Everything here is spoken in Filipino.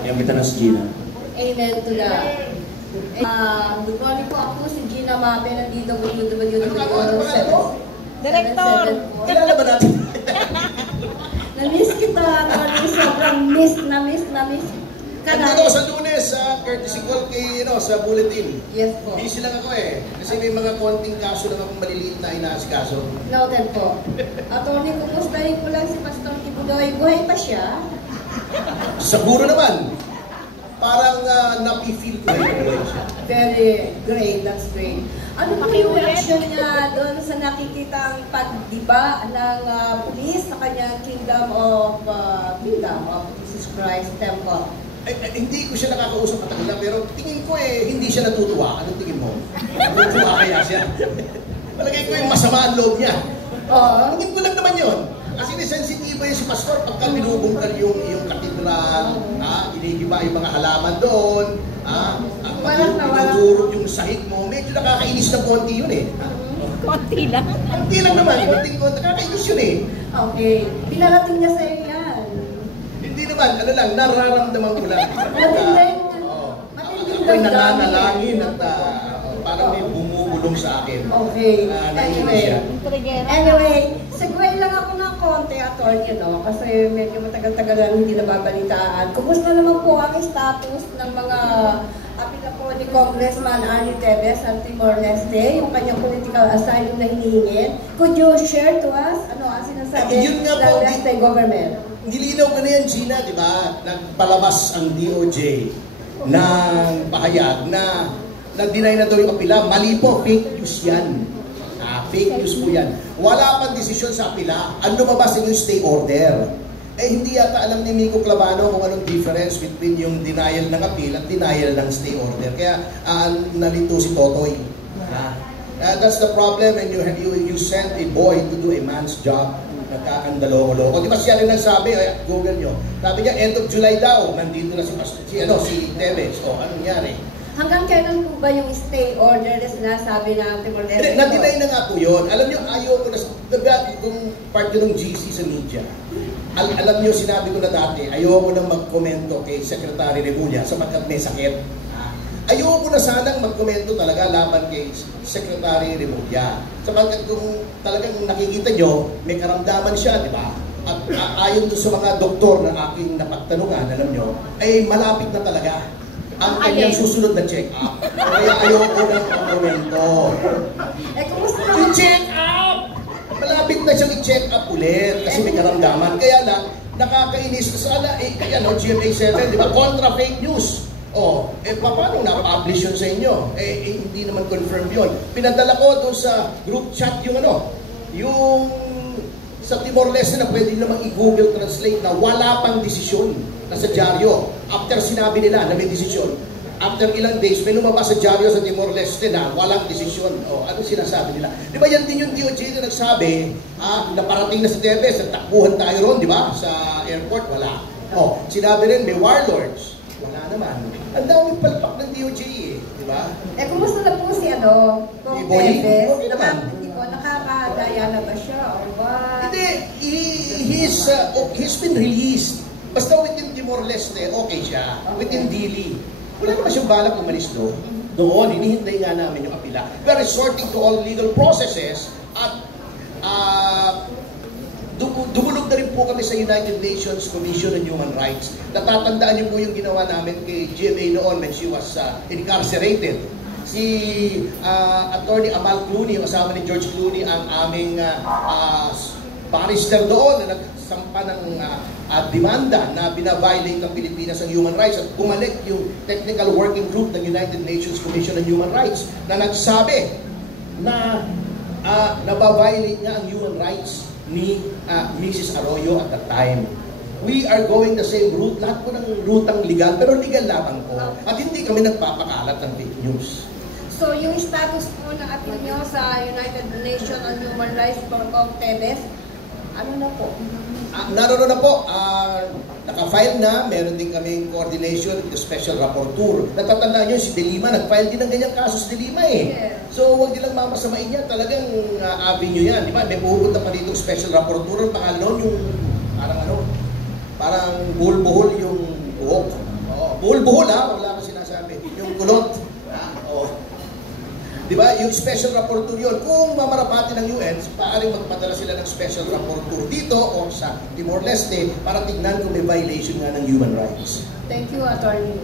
Yang kita na si Gina. Amen to that. Good morning po, ako si Gina Mabe ng DWWW7. Director! Kilala ba natin? Na-miss kita, sobrang miss na miss. Nandito sa Lunes, courtesy call kay, sa bulletin. Yes po. Busy lang ako kasi may mga konting kaso lang akong maliliit na inaasikaso. Noted po. Attorney, kumustahin ko lang si Pastor Kibudoy. Buhay pa siya? Siguro naman. Parang napifeel ko siya. Very great, that's great. Ano po yung reaction niya doon sa nakikitang pagdiba ng pulis sa kanyang Kingdom of Jesus Christ Temple? Hindi ko siya nakakausap matagal pero tingin ko hindi siya natutuwa. Anong tingin mo? Natutuwa kaya siya? Palagay ko yung masama ang loob niya. Tingin ko lang naman yun. Kasi nisensitibo yun si Pastor pagka binubungkal yung katedral, inigiba yung mga halaman doon, pinudurog yung sahig mo, medyo nakakainis na konti yun Konti lang. Konti lang naman, konti, nakakainis yun Okay. Pinarating niya sa iyo yan. Hindi naman, nararamdaman ko lang. Ako'y nananalangin at parang may bumubulong sa akin. Okay. Anyway, segue lang ako ng konti, attorney, kasi medyo matagal-tagal lang hindi nababalitaan. Kumusta naman po ang status ng mga apila po ni Congressman Ani Tevez ng Timor-Leste, yung kanyang political asylum na hinihingi? Could you share to us ano ang sinasabi ng Leste government? Nilinaw ko na yan, Gina, di ba? Nagpalabas ang DOJ ng pahayag na nag-deny na daw yung apila. Mali po, fake news yan. Fake news po yan. Wala pang desisyon sa apila. Ang lumabas yung stay order. Hindi yata alam ni Miko Clavano kung anong difference between yung denial ng appeal at denial ng stay order. Kaya nalito si Totoy. That's the problem when you send a boy to do a man's job. Nagkakandalo-loko. Di ba siya rin nagsabi, Google nyo. Sabi niya, end of July daw, nandito na si Tevez. Anong nangyari? Hanggang kailan po ba yung stay order na sinasabi ng Timor-Leste? Na-deny na nga po yun. Alam nyo, ayaw ko na, kung part yun ng GC sa media, alam nyo, sinabi ko na dati, ayaw ko na magkomento kay Secretary Remulla sapagkat may sakit. Ayaw ko na sanang magkomento talaga laban kay Secretary Remulla. Sapagkat kung talagang nakikita nyo, may karamdaman siya, di ba? At ayon doon sa mga doktor na aking napagtanungan, alam nyo, ay malapit na talaga ang kanyang susunod na check-up. Kaya ayoko ng komento. Kumusta naman? I-check up! Malapit na siyang i-check up ulit kasi may karamdaman. Kaya lang, nakakainis. Sana, GMA7, di ba? Contra fake news. Paano na-publish yun sa inyo? Hindi naman confirm yun. Pinadala ko doon sa group chat yung sa Timor-Leste na pwede namang i-Google Translate na wala pang desisyon na sa dyaryo. After sinabi nila na may desisyon, after ilang days, may lumabas sa dyaryo sa Timor-Leste na walang desisyon. Ano sinasabi nila? Di ba yan din yung DOJ na nagsabi, na parating na sa Tevez, nagtakbuhan tayo ron, di ba? Sa airport, wala. Sinabi rin, may warlords. Wala naman. Ang daming palpak ng DOJ di ba? Kumusta na po si Kong Tevez? Okay naman. Nakakadaya na ba siya or what? Hindi, he's been released. Basta within Timor-Leste, okay siya. Within Dili. Wala naman siyang balak umalis doon. Hinihintay nga namin yung apila. We're resorting to all legal processes at dumulog na rin po kami sa United Nations Commission on Human Rights. Natatandaan niyo po yung ginawa namin kay GMA noon when she was incarcerated. Si Attorney Amal Clooney, yung kasama ni George Clooney, ang aming barrister doon na nagsampa ng demanda na binaviolate ng Pilipinas ang human rights at bumalik yung Technical Working Group ng United Nations Commission on Human Rights na nagsabi na nabaviolate nga ang human rights ni Mrs. Arroyo at that time. We are going the same route. Lahat po ng rutang legal, pero legal lamang po. At hindi kami nagpapakalat ng fake news. So, yung status po ng appeal nyo sa United Nations on Human Rights for Kong Tevez, ano na po? Naroon na po. Naka-file na. Meron din kaming coordination with the Special Rapporteur. Natatandaan nyo, si De Lima, nag-file din ng ganyang kaso si De Lima Yeah. So, huwag nilang mamasamain yan. Talagang avenue yan. Di ba? May pupunta pa dito Special Rapporteur. Ang pangalan yung parang Parang buhol-buhol yung buhok. Buhol-buhol ha, wala kang sinasabi. Yung kulot. Di ba? Yung special rapporteur yun. Kung mamarapati ng UN, paaaring magpadala sila ng special rapporteur dito o sa Timor-Leste para tignan kung may violation nga ng human rights. Thank you, Attorney.